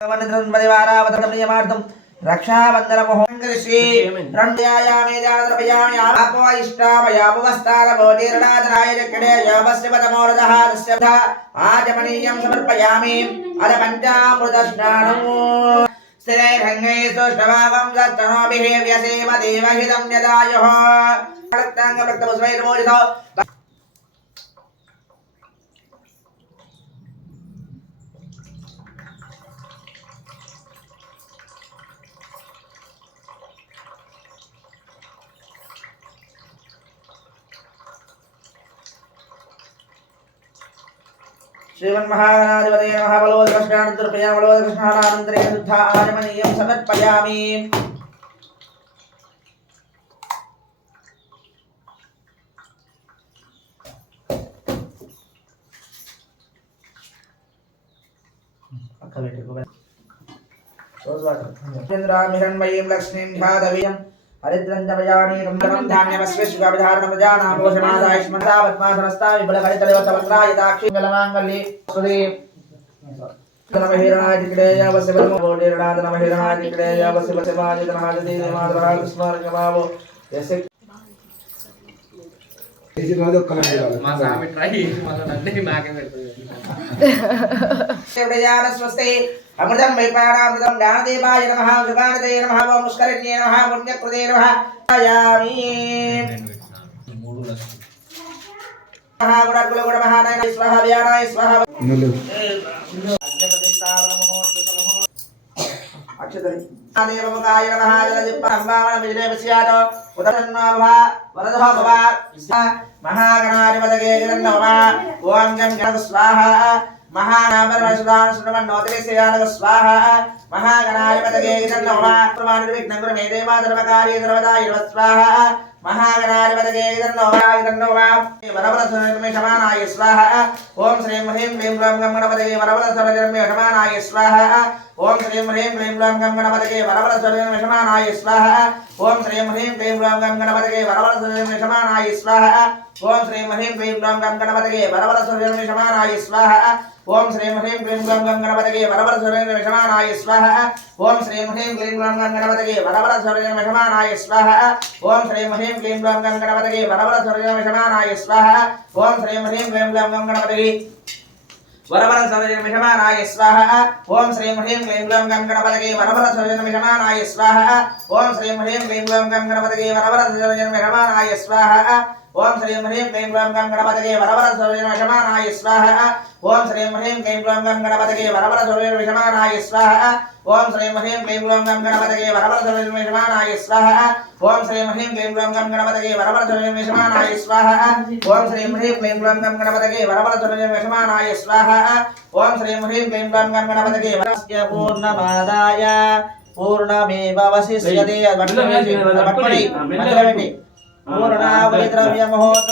परिवारावतमनियमार्थं रक्षाबन्धनमहोङ्करिष्ये रण्ड्यायामे जातरपयामि आपो इष्टामयापवस्तारभोतिरणादनाय चक्रणे यापस्य पदमोरदः तस्य आचमनीयं समर्पयामि अद पञ्चामृतस्नानम् स्थिरे रङ्गे सुष्ठभावं सत्तनोभिः व्यसेम देवहितं यदायुः प्रक्ताङ्गप्रक्तपुष्पैर्मोदितो श्रीमन्महागणाधिपतये नमः। बलोदकृष्णानन्तरपया बलोदकृष्णानानन्तरे शुद्धा आचमनीयं समर्पयामि। चन्द्रामिरण्मयीं लक्ष्मीं ध्यातव्यं हरिद्रञ्जपयामि रम्भं धान्यमस्विश्वविधारणमजानां भोषणादायुष्मता पद्मासनस्ता विबलकरितलवतवक्त्रायिताक्षी गलमाङ्गल्ये सुदे नमहिराजिक्रेय वसिबलमोडेरणाद नमहिराजिक्रेय वसिबलसेवाजितनहाजति देवादराल स्मरणमावो यसे మా సామి ట్రై మళ్ళీ నాకే పెడుతుంది स्वस्ते अमृतं वैपाणामृतं ज्ञानदेवाय नमः सुभानते नमः ओम मुस्करण्ये नमः पुण्यकृते नमः आयामि महागुणकुलगुण महानाय स्वाहा व्यानाय स्वाहा अक्षतरि देवमुखाय नमः जलदिप्पम्बावण विजयवस्यातो उदरन्नोभा वरदो भव महागणाधिपतये नमः ओम गं गण स्वाहा महानामर्वसुदानसुनमन्नोतिरिस्यानग स्वाहा महागणाधिपतये नमः प्रमाणविघ्नगुरु मे देवाधर्मकार्ये सर्वदा स्वाहा महागणाधिपतये नमः वरवरसुरनिर्मिषमाणाय स्वाहा ओम श्रीं ह्रीं क्लीं ग्लौं गं गणपतये वरवरसुरनिर्मिषमाणाय स्वाहा ओम श्रीं ह्रीं क्लीं ग्लौं गं गणपतये वरवरसुरनिर्मिषमाणाय स्वाहा ओम श्रीं ह्रीं क्लीं ग्लौं गं गणपतये वरवरसुरनिर्मिषमाणाय स्वाहा ओम श्रीं ह्रीं क्लीं ग्लौं गं गणपतये वरवरसुरनिर्मिषमाणाय स्वाहा ओम श्रीं ह्रीं क्लीं ग्लौं गं गणपतये वरवरसुरनिर्मिषमाणाय स्वाहा ओम श्रीं ह्रीं क्लीं ग्लौं गं गणपतये वरवरसुरनिर्मिषमाणाय स्वाहा ओम श्रीं ह्रीं क्लीं ग्लौं गं गणपतये वरवरसुरनिर्मिषमाणाय स्वाहा ओम श्रीं ह्रीं क्लीं ग्लौं गं गणपतये वरवरसुरनिर्मिषमाणाय स्वाहा ओम श्रीं ह्रीं क्लीं ग्लौं गं गणपतये वरवरसुरनिर्मिषमाणाय स्वाहा ओम श्रीं ह्रीं क्लीं ग्लौं गं गणपतये वरवरसुरनिर्मिषमाणाय स्वाहा ओम श्रीं ह्रीं क्लीं ग्लौं गं गणपतये वरवरसुरनिर्मिषमाणाय स्वाहा ओम श्रीं ह्रीं क्लीं ग्लौं गं गणपतये वरवरसुरनिर्मिषमाणाय स्वाहा ओम श्रीं ह्रीं क्लीं ग्लौं गं गणपतये वरवरसुरनिर्मिषमाणाय स्वाहा ओम श्रीं ह्रीं क्लीं ग्लौं गं गणपतये वरवरसुरनिर्मिषमाणाय स्वाहा ओम श्रीं ह्रीं क्लीं ग्लौं गं गणपतये वरवरसुरनिर्मिषमाणाय स्वाहा ओम श्रीं ह्रीं क्लीं ग्लौं गं गणपतये वरस्य पूर्णमादाय पूर्णमेवावशिष्यते पूर्णावलिद्रव्यमहोत